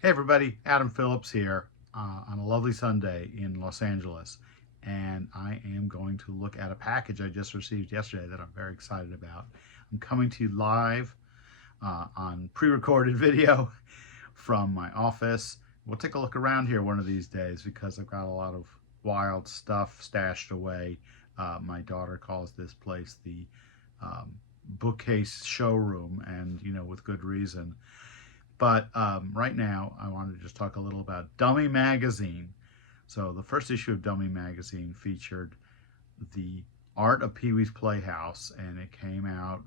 Hey everybody, Adam Phillips here on a lovely Sunday in Los Angeles. And I am going to look at a package I just received yesterday that I'm very excited about. I'm coming to you live on pre-recorded video from my office. We'll take a look around here one of these days because I've got a lot of wild stuff stashed away. My daughter calls this place the bookcase showroom, and with good reason. But right now, I wanted to just talk a little about Dummy Magazine. So the first issue of Dummy Magazine featured the art of Pee-wee's Playhouse, and it came out,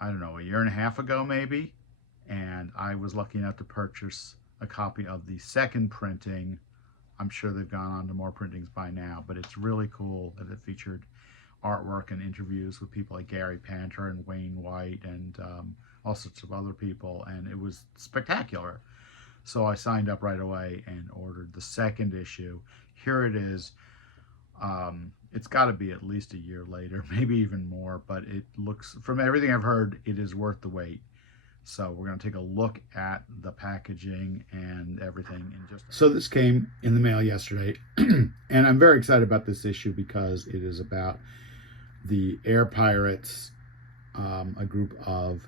I don't know, a year and a half ago maybe. And I was lucky enough to purchase a copy of the second printing. I'm sure they've gone on to more printings by now, but it's really cool that it featured artwork and interviews with people like Gary Panter and Wayne White and all sorts of other people, and it was spectacular. So I signed up right away and ordered the second issue. Here it is. It's got to be at least a year later, maybe even more, but it looks, from everything I've heard, it is worth the wait. So we're going to take a look at the packaging and everything in just. So this came in the mail yesterday, and I'm very excited about this issue because it is about the Air Pirates, a group of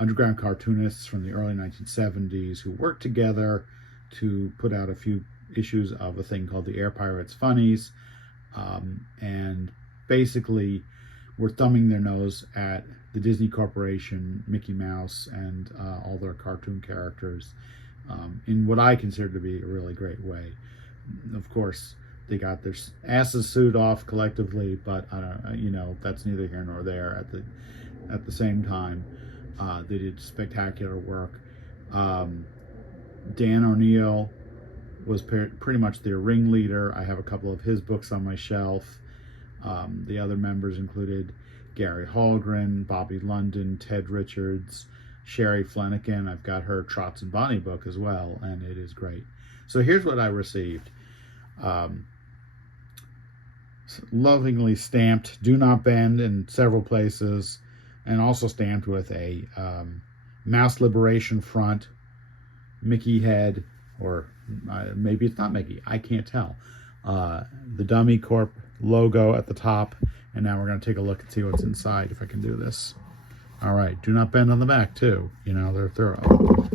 underground cartoonists from the early 1970s who worked together to put out a few issues of a thing called the Air Pirates Funnies, and basically were thumbing their nose at the Disney Corporation, Mickey Mouse, and all their cartoon characters in what I consider to be a really great way. Of course, they got their asses sewed off collectively, but that's neither here nor there. At the same time, they did spectacular work. Dan O'Neill was pretty much their ringleader. I have a couple of his books on my shelf. The other members included Gary Hallgren, Bobby London, Ted Richards, Sherry Flanagan. I've got her Trots and Bonnie book as well, and it is great. So here's what I received. Lovingly stamped "Do Not Bend" in several places, and also stamped with a Mouse Liberation Front, Mickey head, or maybe it's not Mickey, I can't tell. The Dummy Corp logo at the top, and now we're going to take a look and see what's inside, if I can do this. All right, do not bend on the back too. They're thorough.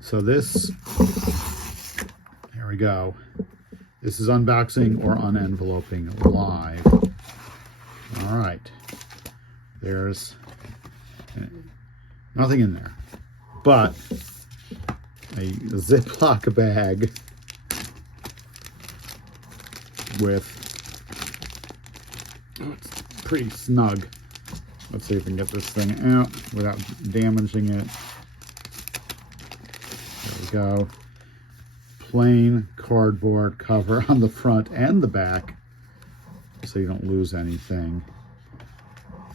So this, there we go. This is unboxing or unenveloping live. All right, there's nothing in there, but a Ziploc bag with, it's pretty snug. Let's see if we can get this thing out without damaging it. There we go. Plain cardboard cover on the front and the back so you don't lose anything.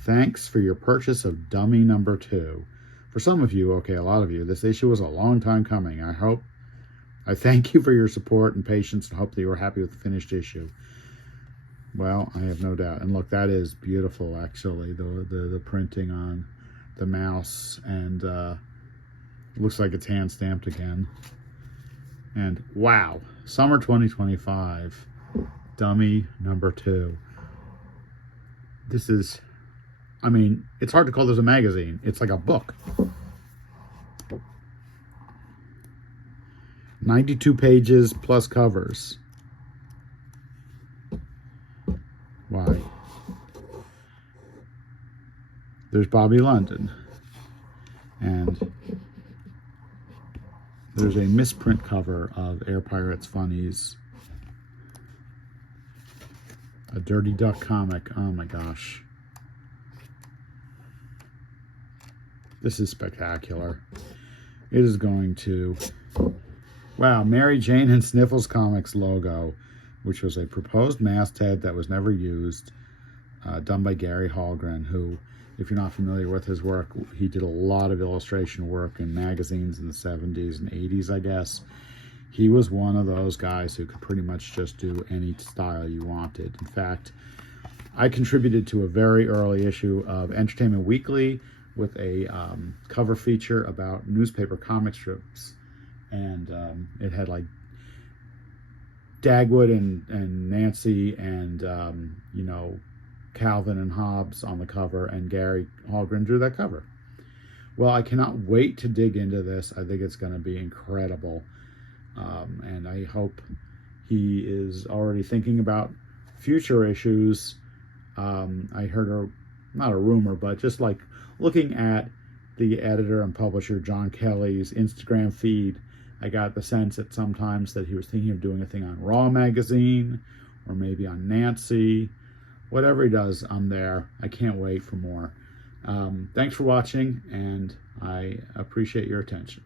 Thanks for your purchase of Dummy number 2. For some of you, okay, a lot of you, this issue was a long time coming. I thank you for your support and patience and hope that you are happy with the finished issue. Well, I have no doubt. And look, that is beautiful, actually, the printing on the mouse, and it looks like it's hand stamped again. And wow, summer 2025, Dummy number 2. This is, I mean, it's hard to call this a magazine. It's like a book. 92 pages plus covers. Why? There's Bobby London. And there's a misprint cover of Air Pirates Funnies. A Dirty Duck comic. Oh my gosh. This is spectacular. It is going to... Wow, Mary Jane and Sniffles Comics logo, which was a proposed masthead that was never used, done by Gary Hallgren, who, if you're not familiar with his work, he did a lot of illustration work in magazines in the 70s and 80s, I guess. He was one of those guys who could pretty much just do any style you wanted. In fact, I contributed to a very early issue of Entertainment Weekly with a cover feature about newspaper comic strips. and it had like Dagwood and Nancy and Calvin and Hobbes on the cover, and Gary Hallgren drew that cover. Well, I cannot wait to dig into this. I think it's going to be incredible, and I hope he is already thinking about future issues. I heard not a rumor, but just like looking at the editor and publisher John Kelly's Instagram feed, I got the sense that sometimes that he was thinking of doing a thing on Raw magazine or maybe on Nancy. Whatever he does, I'm there. I can't wait for more. Thanks for watching, and I appreciate your attention.